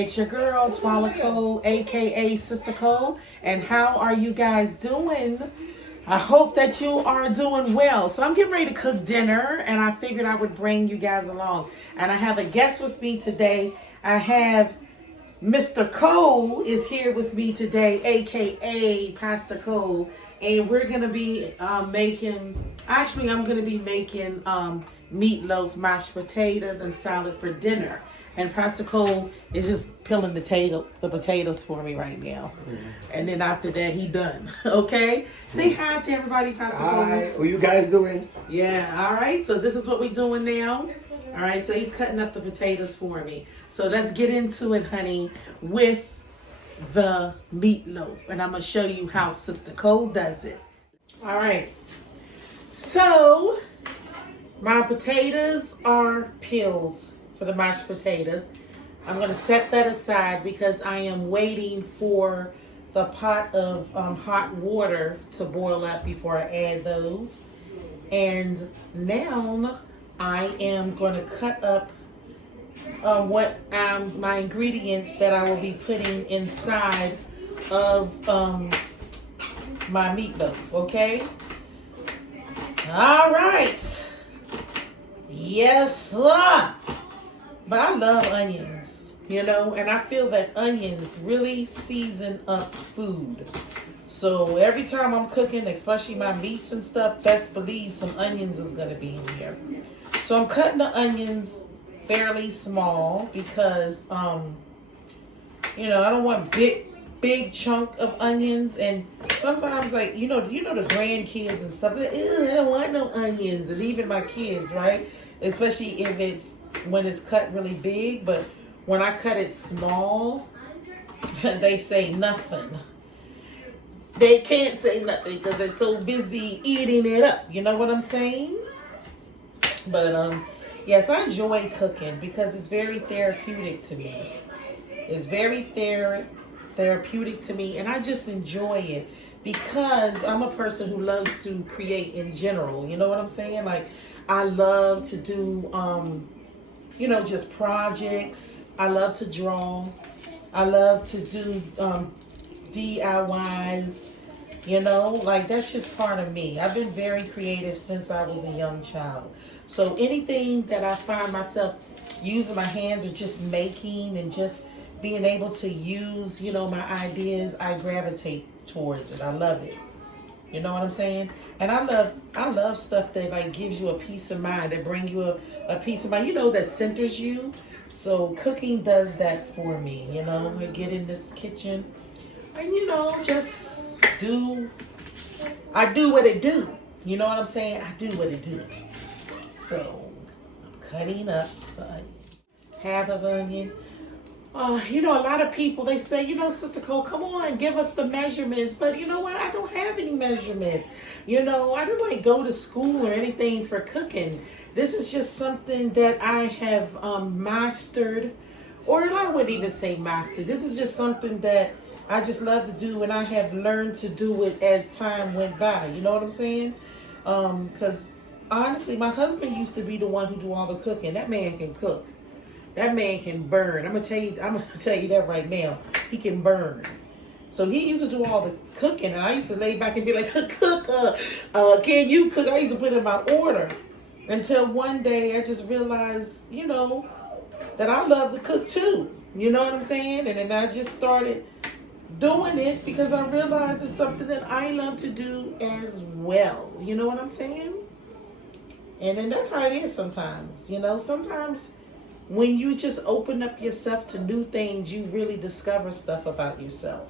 it's your girl, twalacole, aka Sister Cole. And how are you guys doing? I hope that you are doing well. So I'm getting ready to cook dinner, and I figured I would bring you guys along. And I have a guest with me today. I have Mr. Cole is here with me today, aka Pastor Cole. And we're going to be I'm going to be making meatloaf, mashed potatoes, and salad for dinner. And Pastor Cole is just peeling the potatoes for me right now. And then after that, he done. Okay? Say hi to everybody, Pastor Cole. Hi. What you guys doing? Yeah, all right. So this is what we're doing now. All right, so he's cutting up the potatoes for me. So let's get into it, honey, with the meatloaf. And I'm going to show you how Sister Cole does it. All right. So my potatoes are peeled for the mashed potatoes. I'm going to set that aside because I am waiting for the pot of hot water to boil up before I add those. And now I am going to cut up my ingredients that I will be putting inside of my meatloaf, okay? All right. Yes, sir. But I love onions, and I feel that onions really season up food. So every time I'm cooking, especially my meats and stuff, best believe some onions is going to be in here. So I'm cutting the onions fairly small because, I don't want big chunk of onions. And sometimes, like, the grandkids and stuff, like, ew, I don't want no onions. And even my kids, right? Especially if when it's cut really big. But when I cut it small, they say nothing. They can't say nothing because they're so busy eating it up. You know what I'm saying? But, yes, I enjoy cooking because it's very therapeutic to me. It's very therapeutic to me, and I just enjoy it because I'm a person who loves to create in general. You know what I'm saying? Like, I love to do, just projects. I love to draw. I love to do DIYs. Like, that's just part of me. I've been very creative since I was a young child. So anything that I find myself using my hands or just making and just being able to use, my ideas, I gravitate towards it. I love it. You know what I'm saying? And I love stuff that, like, gives you a peace of mind, that bring you a peace of mind, that centers you. So cooking does that for me. We get in this kitchen and, just I do what it do. You know what I'm saying? I do what it do. So I'm cutting up half of onion. A lot of people, they say, Sister Cole, come on, give us the measurements. But you know what? I don't have any measurements. I don't go to school or anything for cooking. This is just something that I have mastered, or I wouldn't even say mastered. This is just something that I just love to do, and I have learned to do it as time went by. You know what I'm saying? Because honestly, my husband used to be the one who do all the cooking. That man can cook. That man can burn. I'm gonna tell you that right now. He can burn. So he used to do all the cooking, and I used to lay back and be like, "Cook, can you cook?" I used to put in my order until one day I just realized, that I love to cook too. You know what I'm saying? And then I just started doing it because I realized it's something that I love to do as well. You know what I'm saying? And then that's how it is sometimes. Sometimes when you just open up yourself to new things, you really discover stuff about yourself.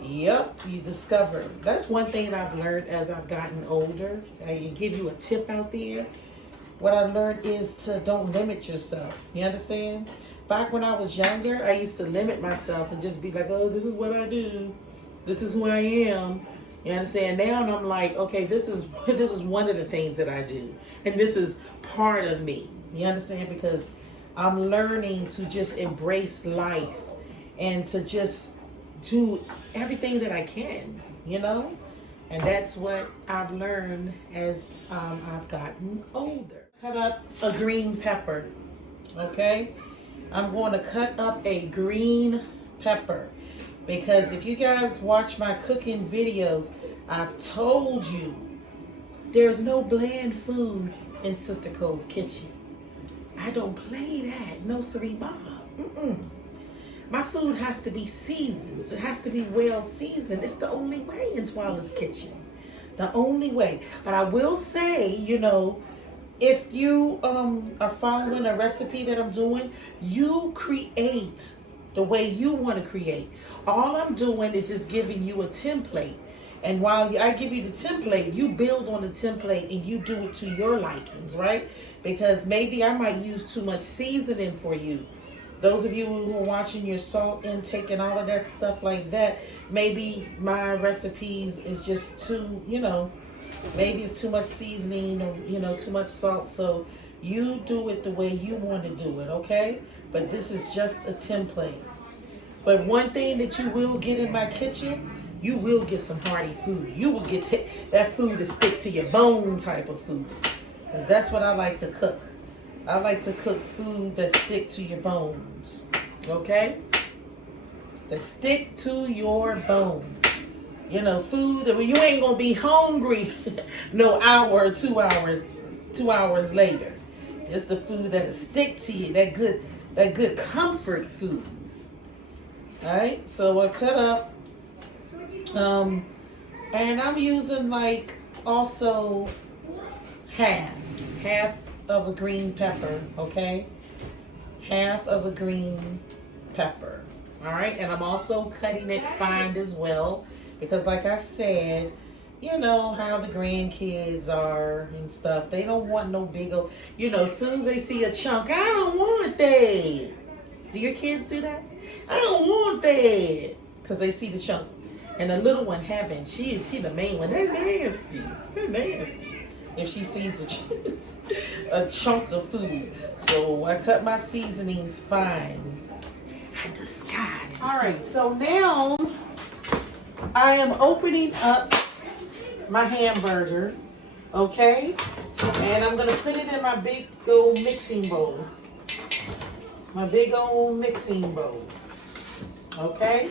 Yep, you discover. That's one thing I've learned as I've gotten older. I give you a tip out there. What I learned is to don't limit yourself. You understand? Back when I was younger, I used to limit myself and just be like, oh, this is what I do. This is who I am. You understand? Now I'm like, okay, this is one of the things that I do. And this is part of me. You understand? Because I'm learning to just embrace life and to just do everything that I can, And that's what I've learned as I've gotten older. Cut up a green pepper, okay? I'm going to cut up a green pepper. Because if you guys watch my cooking videos, I've told you there's no bland food in Sister Cole's kitchen. I don't play that. No, siree, mama. My food has to be seasoned. It has to be well seasoned. It's the only way in Twyla's kitchen. The only way. But I will say, you know, if you are following a recipe that I'm doing, you create the way you want to create. All I'm doing is just giving you a template. And while I give you the template, you build on the template and you do it to your likings, right? Because maybe I might use too much seasoning for you. Those of you who are watching your salt intake and all of that stuff like that, maybe my recipes is just too, you know, maybe it's too much seasoning or, you know, too much salt. So you do it the way you want to do it, okay? But this is just a template. But one thing that you will get in my kitchen, you will get some hearty food. You will get that food to stick to your bone type of food. Because that's what I like to cook. I like to cook food that stick to your bones. Okay? That stick to your bones. You know, food that you ain't gonna be hungry no hour or 2 hours later. It's the food that'll stick to you, that good comfort food. Alright, so I cut up and I'm using like also half of a green pepper, okay? Half of a green pepper. All right, and I'm also cutting it fine as well because like I said, you know how the grandkids are and stuff. They don't want no big old, you know, as soon as they see a chunk, I don't want that. Do your kids do that? I don't want that. Because they see the chunk. And the little one haven't. She the main one. They're nasty. They're nasty. If she sees a chunk of food. So I cut my seasonings fine. I disguise. Alright, so now I am opening up my hamburger. Okay? And I'm going to put it in my big old mixing bowl. My big old mixing bowl. Okay?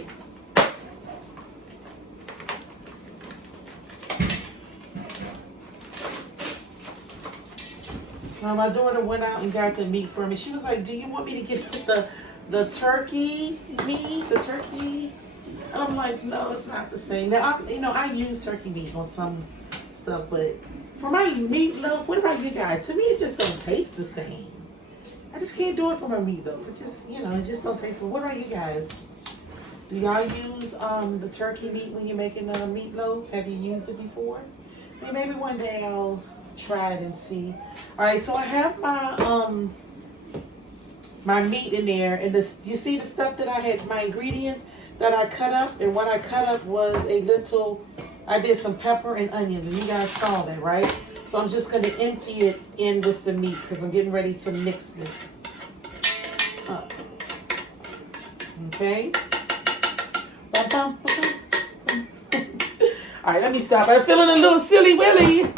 My daughter went out and got the meat for me. She was like, do you want me to get the turkey meat? The turkey? And I'm like, no, it's not the same. Now, I use turkey meat on some stuff, but for my meatloaf, what about you guys? To me, it just don't taste the same. I just can't do it for my meatloaf. It just, it just don't taste. But what about you guys? Do y'all use the turkey meat when you're making a meatloaf? Have you used it before? Maybe one day I'll try it and see. All right, so I have my my meat in there, and you see the stuff that I had, my ingredients that I cut up, and what I cut up was I did some pepper and onions, and you guys saw that, right? So I'm just gonna empty it in with the meat because I'm getting ready to mix this up. Okay. All right, let me stop. I'm feeling a little silly willy.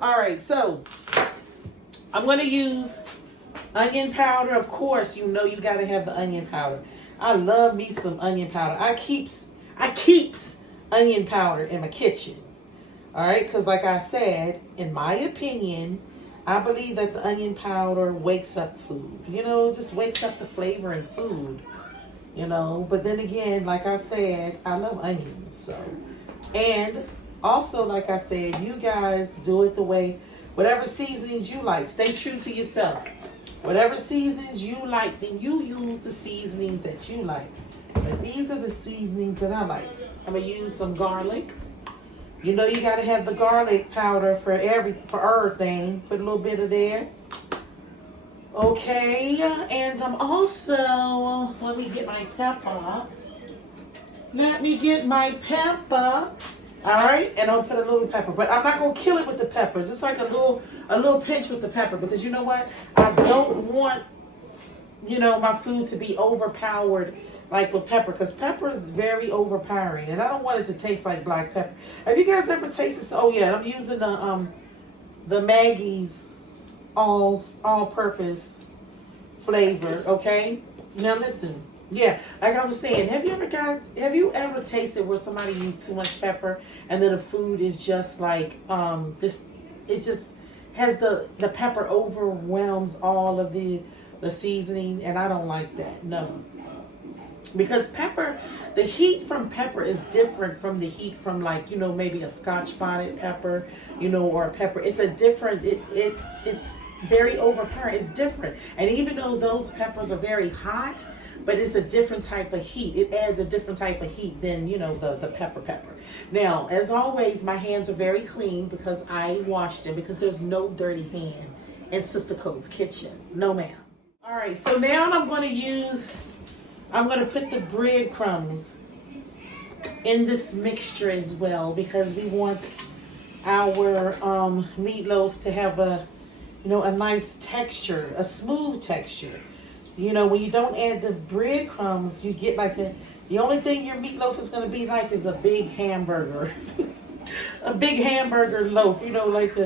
All right, so I'm going to use onion powder. Of course, you know you got to have the onion powder. I love me some onion powder. I keeps onion powder in my kitchen. All right, because like I said, in my opinion, I believe that the onion powder wakes up food. It just wakes up the flavor in food. But then again, like I said, I love onions. So, and also, like I said, you guys do it the way, whatever seasonings you like. Stay true to yourself. Whatever seasonings you like, then you use the seasonings that you like. But these are the seasonings that I like. I'm going to use some garlic. You got to have the garlic powder for everything. Put a little bit of there. Okay, and I'm also, let me get my pepper. All right, and I'll put a little pepper, but I'm not gonna kill it with the peppers. It's like a little pinch with the pepper, because you know what? I don't want, my food to be overpowered like with pepper, because pepper is very overpowering, and I don't want it to taste like black pepper. Have you guys ever tasted? Oh yeah, I'm using the Maggie's all-purpose flavor. Okay, Now listen. Yeah, like I was saying, have you ever tasted where somebody used too much pepper and then the food is just like this, it's just has the pepper overwhelms all of the seasoning, and I don't like that. No. Because pepper, the heat from pepper is different from the heat from, like, maybe a Scotch bonnet pepper, or a pepper. It's a different, it's very overpowering. It's different. And even though those peppers are very hot, but it's a different type of heat. It adds a different type of heat than, the pepper. Now, as always, my hands are very clean because I washed them, because there's no dirty hand in Sister Co's kitchen. No, ma'am. All right, so now I'm going to put the breadcrumbs in this mixture as well, because we want our meatloaf to have a nice texture, a smooth texture. When you don't add the breadcrumbs, you get like the only thing your meatloaf is going to be like is a big hamburger. A big hamburger loaf, like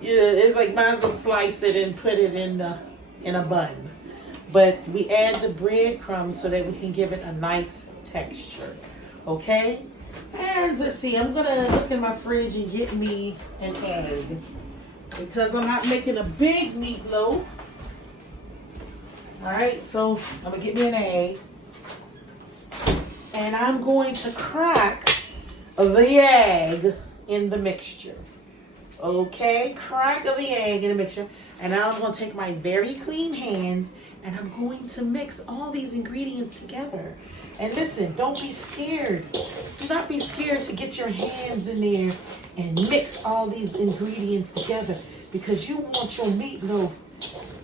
it's like might as well slice it and put it in a bun. But we add the breadcrumbs so that we can give it a nice texture. Okay? And let's see, I'm going to look in my fridge and get me an egg, because I'm not making a big meatloaf. Alright, so I'm going to get me an egg. And I'm going to crack the egg in the mixture. Okay? Crack of the egg in the mixture. And now I'm going to take my very clean hands and I'm going to mix all these ingredients together. And listen, don't be scared. Do not be scared to get your hands in there and mix all these ingredients together, because you want your meatloaf,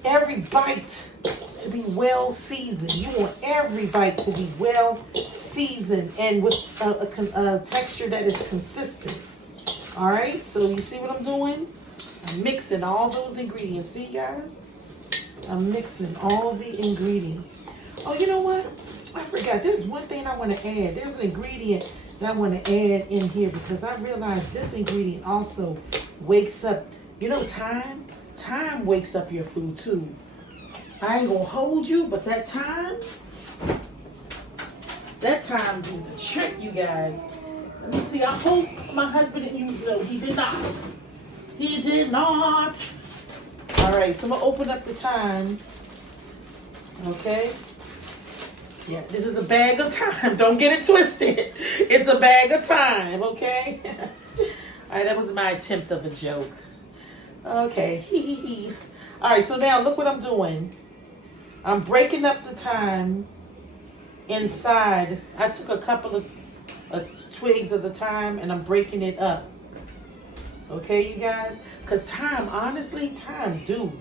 every bite, to be well seasoned. You want every bite to be well seasoned and with a texture that is consistent. All right, so you see what I'm doing? I'm mixing all those ingredients. See, guys? I'm mixing all the ingredients. Oh, you know what? I forgot. There's one thing I want to add. There's an ingredient that I want to add in here, because I realized this ingredient also wakes up. Thyme? Thyme wakes up your food too. I ain't gonna hold you, but that thyme do the trick, you guys. Let me see. I hope my husband didn't use it. He did not. He did not. All right, so I'm gonna open up the thyme. Okay. Yeah, this is a bag of thyme. Don't get it twisted. It's a bag of thyme, okay? All right, that was my attempt of a joke. Okay. All right, so now look what I'm doing. I'm breaking up the thyme inside. I took a couple of twigs of the thyme and I'm breaking it up. Okay, you guys? Because thyme, honestly, thyme do.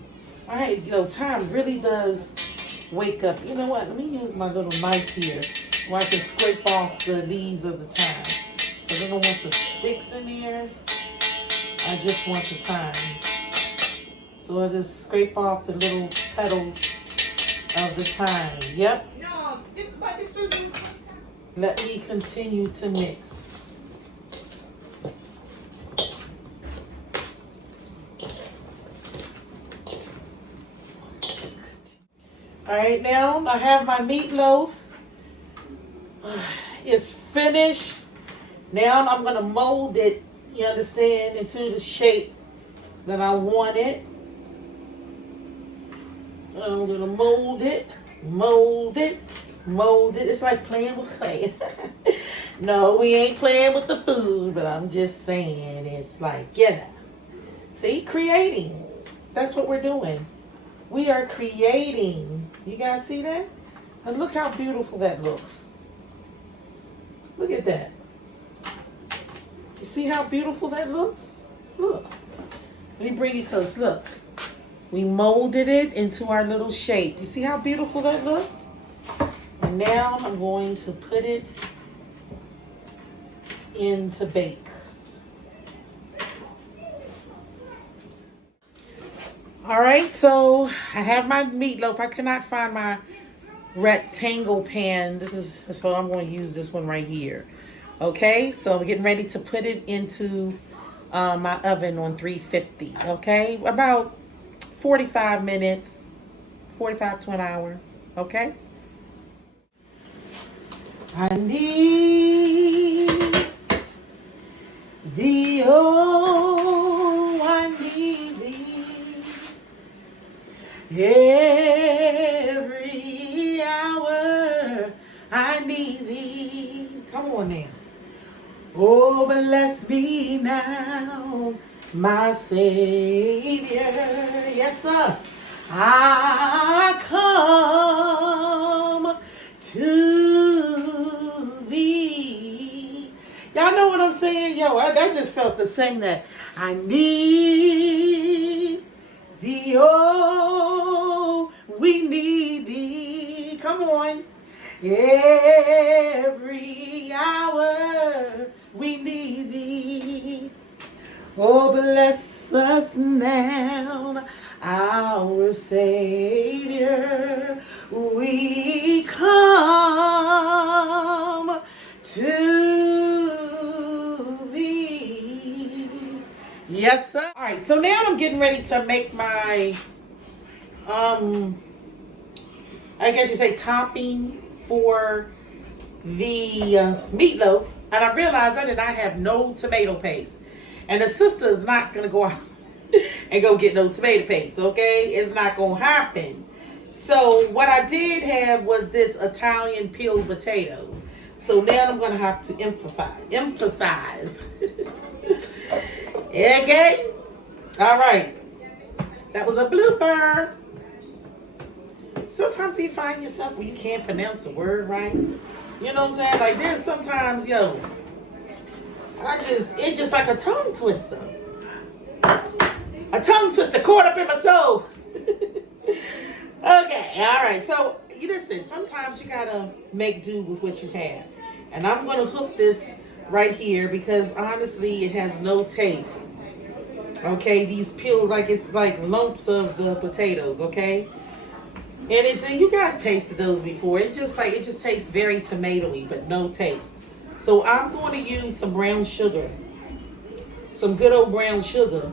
All right, thyme really does wake up. You know what? Let me use my little knife here where I can scrape off the leaves of the thyme. Because I don't want the sticks in there. I just want the thyme. So I just scrape off the little petals of the thyme. Yep. No, this will do. Let me continue to mix. All right, now I have my meatloaf. It's finished. Now I'm going to mold it, you understand, into the shape that I want it. I'm going to mold it. It's like playing with clay. No, we ain't playing with the food, but I'm just saying it's like, See, creating. That's what we're doing. We are creating. You guys see that? And look how beautiful that looks. Look at that. You see how beautiful that looks? Look. Let me bring it close. Look. We molded it into our little shape. You see how beautiful that looks? And now I'm going to put it in to bake. All right, so I have my meatloaf. I cannot find my rectangle pan. So I'm going to use this one right here. Okay, so I'm getting ready to put it into my oven on 350. Okay, about 45 minutes, 45 to an hour. Okay, I need thee, oh, I need thee. Every hour I need thee. Come on now. Oh, bless me now, my Savior. Yes, sir. I come to thee. Y'all know what I'm saying? Yo, I just felt to sing that. I need thee. Oh, we need thee. Come on. Every hour we need thee. Oh, bless us now, our Savior. We come to thee. Yes, sir. All right, so now I'm getting ready to make my, I guess you say topping for the meatloaf. And I realized I did not have no tomato paste. And the sister is not going to go out and go get no tomato paste, okay? It's not going to happen. So what I did have was this Italian peeled potatoes. So now I'm going to have to emphasize. Okay? All right. That was a blooper. Sometimes you find yourself where you can't pronounce the word right. You know what I'm saying? Like there's sometimes, yo, it's just like a tongue twister. A tongue twister caught up in my soul. Okay, all right. So you listen, sometimes you gotta make do with what you have. And I'm gonna hook this right here because honestly it has no taste. Okay, these peeled like it's like lumps of the potatoes, okay? And it's, you guys tasted those before. It just tastes very tomatoey, but no taste. So I'm going to use some brown sugar, some good old brown sugar,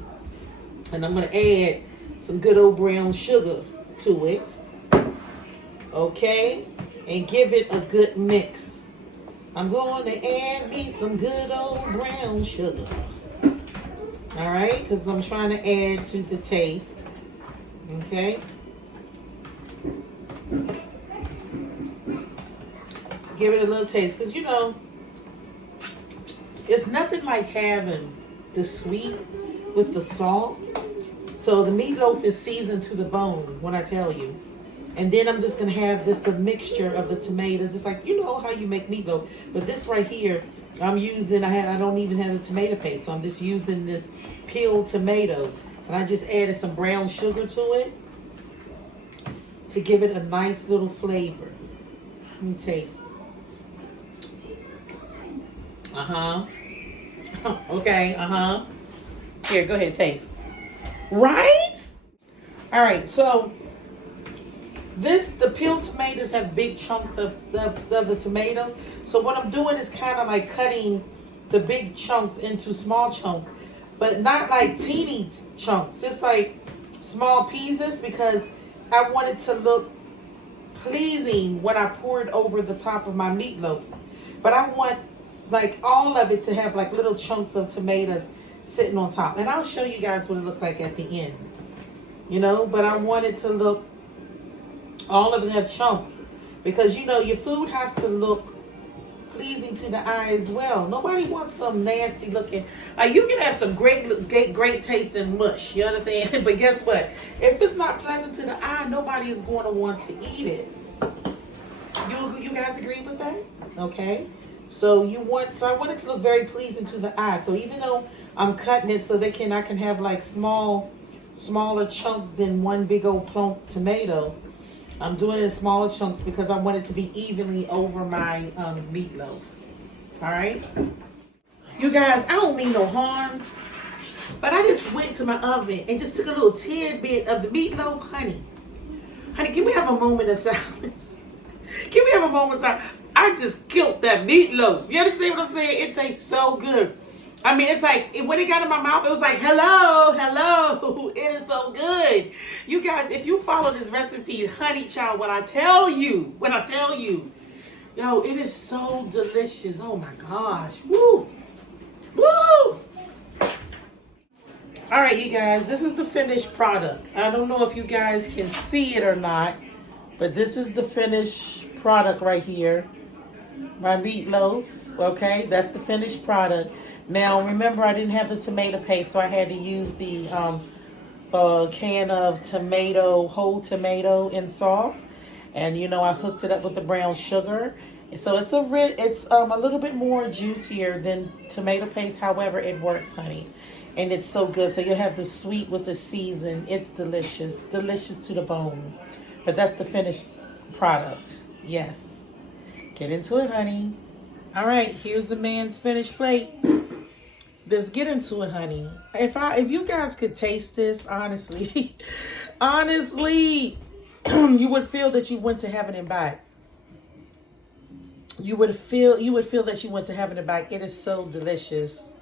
and I'm going to add some good old brown sugar to it. Okay, and give it a good mix. I'm going to add me some good old brown sugar. All right, because I'm trying to add to the taste. Okay. Give it a little taste because you know it's nothing like having the sweet with the salt. So the meatloaf is seasoned to the bone when I tell you. And then I'm just gonna have the mixture of the tomatoes. It's like, you know how you make meatloaf, but this right here I'm using, I don't even have the tomato paste, so I'm just using this peeled tomatoes, and I just added some brown sugar to it to give it a nice little flavor. Let me taste. Okay, Here, go ahead, taste. Right? All right, so the peeled tomatoes have big chunks of the tomatoes. So what I'm doing is kind of like cutting the big chunks into small chunks, but not like teeny chunks, just like small pieces, because I want it to look pleasing when I pour it over the top of my meatloaf. But I want like all of it to have like little chunks of tomatoes sitting on top. And I'll show you guys what it looked like at the end. You know, but I want it to look, all of it have chunks. Because you know, your food has to look pleasing to the eye as well. Nobody wants some nasty looking. You can have some great tasting mush. You understand? But guess what? If it's not pleasant to the eye, nobody is going to want to eat it. You guys agree with that? Okay. So I want it to look very pleasing to the eye. So even though I'm cutting it so I can have like smaller chunks than one big old plump tomato, I'm doing it in smaller chunks because I want it to be evenly over my meatloaf. All right? You guys, I don't mean no harm, but I just went to my oven and just took a little tidbit of the meatloaf. Honey, can we have a moment of silence? Can we have a moment of silence? I just killed that meatloaf. You understand what I'm saying? It tastes so good. I mean, it's like, when it got in my mouth, it was like, hello. It is so good. You guys, if you follow this recipe, honey child, when I tell you, Yo, it is so delicious. Oh my gosh. Woo! Woo! All right, you guys, this is the finished product. I don't know if you guys can see it or not, but this is the finished product right here. My meatloaf, okay? That's the finished product. Now, remember, I didn't have the tomato paste, so I had to use the can of whole tomato in sauce. And, you know, I hooked it up with the brown sugar. So it's a little bit more juicier than tomato paste. However, it works, honey. And it's so good. So you'll have the sweet with the season. It's delicious. Delicious to the bone. But that's the finished product. Yes. Get into it, honey. All right, here's the man's finished plate. Let's get into it, honey. If you guys could taste this, honestly, honestly, you would feel that you went to heaven and back. You would feel that you went to heaven and back. It is so delicious.